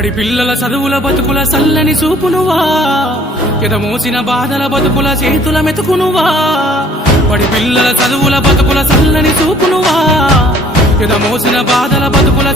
బడి పిల్లల చదువుల బతుకుల సల్లని చూపునువా ఎదమోసిన బాధల బతుకుల చేతుల మెతుకునువా బడి పిల్లల చదువుల బతుకుల సల్లని చూపునువా ఎదమోసిన బాధల బతుకుల